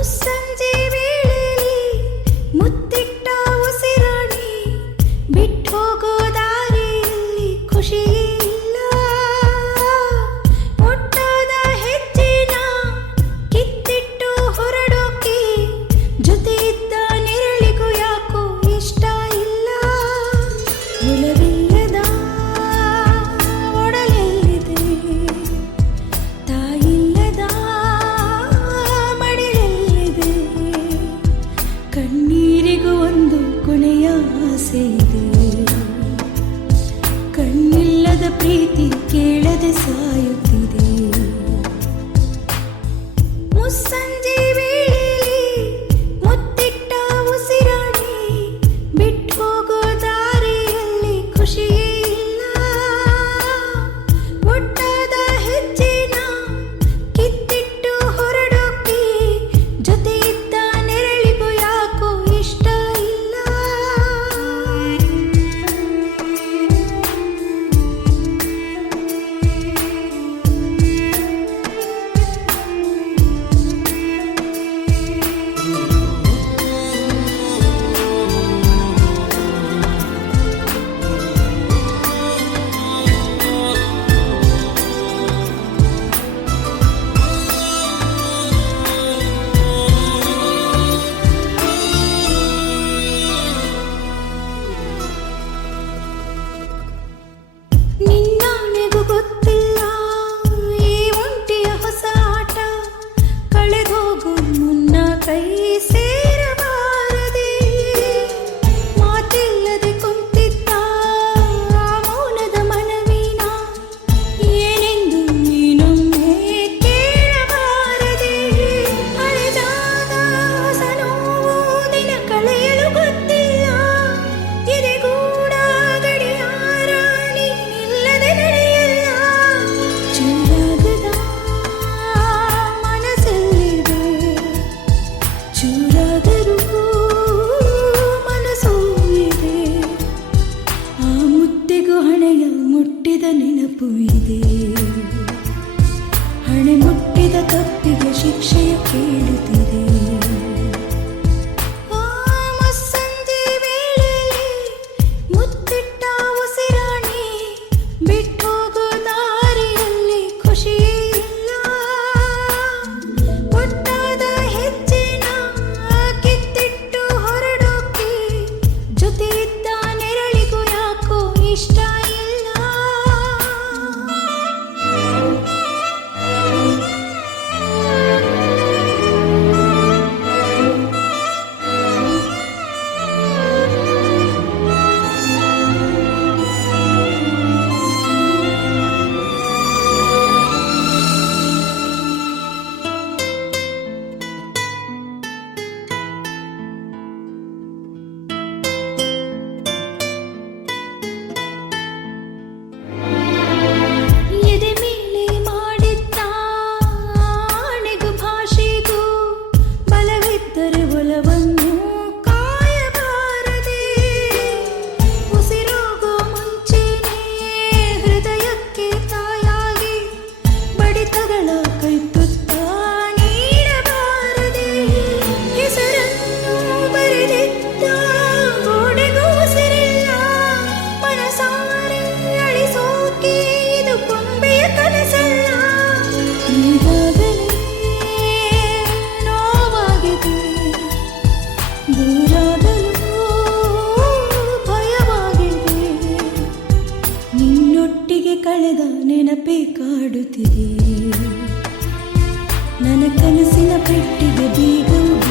ಮುಸ್ಸಂಜೆ ವೇಳೆಯಲ್ಲಿ ಮುತ್ತಿಟ್ಟ ಉಸಿರಾಡಿ ಬಿಟ್ಟು ಹೋಗೋ ದಾರಿಯಲ್ಲಿ ಖುಷಿ ಇಲ್ಲ. ಒಟ್ಟಾದ ಹೆಜ್ಜೆನ ಕಿತ್ತಿಟ್ಟು ಹೊರಡೋಕೆ ಜೊತೆ ಇದ್ದ ನೆರಳಿಗೂ ಯಾಕೋ ಇಷ್ಟ ಇಲ್ಲ. ಒಲವಿಲ್ಲದ ಒಡಲೆಲ್ಲಿದೆ, ತಾಯಿಲ್ಲದ ಮಡಿಲೆಲ್ಲಿದೆ. ಕಣ್ಣೀರಿಗೂ ಒಂದು ಕೊನೆಯ ಆಸೆ ಇದೆ. ಕಣ್ಣಿಲ್ಲದ ಪ್ರೀತಿ ಕೇಳದೆ ಸಾಯುತ್ತಿದೆ. ಮುಸ್ಸಂಜೆ ವೇಳೆಯಲ್ಲಿ ಮುತ್ತಿಟ್ಟ ಉಸಿರಾಡಿ ಬಿಟ್ಟು ಹೋಗೋ ದಾರಿಯಲ್ಲಿ ಖುಷಿ ಇಲ್ಲ. ಒಟ್ಟಾದ ಹೆಜ್ಜೆನ ಕಿತ್ತಿಟ್ಟು ಹೊರಡೋಕೆ ಜೊತೆ ಇದ್ದ ನೆರಳಿಗೂ ಯಾಕೋ ಇಷ್ಟ ಇಲ್ಲ. ನಿನ್ನಾಣೆಗೂ ಗೊತ್ತಿಲ್ಲ ಈ ಒಂಟಿಯ ಹೊಸ ಆಟ. ಕಳೆದೋಗು ಮುನ್ನ ಕೈ ಸೇರಬಾರದೆ. ಮಾತಿಲ್ಲದೆ ಕುಂತಿದ್ದ ಆ ಮೌನದ ಮನವಿನ ಏನೆಂದು ನೀನೊಮ್ಮೆ ಕೇಳಬಾರದೆ. ಹಳೆದಾದ ಹೊಸ ನೋವು ದಿನ ಕಳೆಯಲು ಗೊತ್ತಿಲ್ಲ. ಎದೆಗೂಡ ಗಡಿಯಾರ ನೀನಿಲ್ಲದೆ ನಡೆಯಲ್ಲ. ಚೂರಾಗದ ಮನಸ್ಸಲ್ಲಿದೆ, ಚೂರಾದರೂ ಮನಸ್ಸು ಇದೆ. ಆ ಮುತ್ತಿಗೂ ಹಣೆಯ ಮುಟ್ಟಿದ ನೆನಪು ಇದೆ. ಹಣೆ ಮುಟ್ಟಿದ ತಪ್ಪಿಗೆ ಶಿಕ್ಷೆಯ ಕೇಳುತ್ತಿದೆ. ಆ ಮುಸ್ಸಂಜೆ ವೇಳೆಯಲ್ಲಿ ಮುತ್ತಿಟ್ಟ ಉಸಿರಾಡಿ ಬಿಟ್ಟು ಹೋಗೋ ದಾರಿಯಲ್ಲಿ ಖುಷಿ ಇಲ್ಲ. ಒಟ್ಟಾದ ಹೆಜ್ಜೆನ ಕಿತ್ತಿಟ್ಟು ಹೊರಡೋಕೆ ಜೊತೆ ಇದ್ದ ನೆರಳಿಗೂ ಯಾಕೋ ಇಷ್ಟ ಇಲ್ಲ. ಎದೆ ಮೇಲೆ ಮಾಡಿದ್ದ ಆಣೆಗೂ ಭಾಷೆಗೂ ಬಲವಿದ್ದರೆ ಒಲವನ್ನು ಕಾಯಬಾರದೆ. ಉಸಿರೋಗೋ ಮುಂಚೆನೇ ಹೃದಯಕ್ಕೆ ತಾಯಾಗಿ ಬಡಿತಗಳ ಕೈತುತ್ತ ನೀಡಬಾರದೆ. ಹೆಸರನ್ನು ಬರೆದಿದ್ದ ಗೋಡೆಗೂ ಉಸಿರಿಲ್ಲ. ಮನಸಾರೆ ಅಳಿಸೋಕೆ ಇದು ಕೊಂಬೆಯ ಕನಸಲ್ಲ. ಈಗಾಗಲೇ ನೋವಾಗಿದೆ, ದೂರಾಗಲೂ ಭಯವಾಗಿದೆ. ನಿನ್ನೊಟ್ಟಿಗೆ ಕಳೆದ ನೆನಪೇ ಕಾಡುತ್ತಿದೆ. ನನ್ನ ಕನಸಿನ ಪೆಟ್ಟಿಗೆ ಬೀಗವು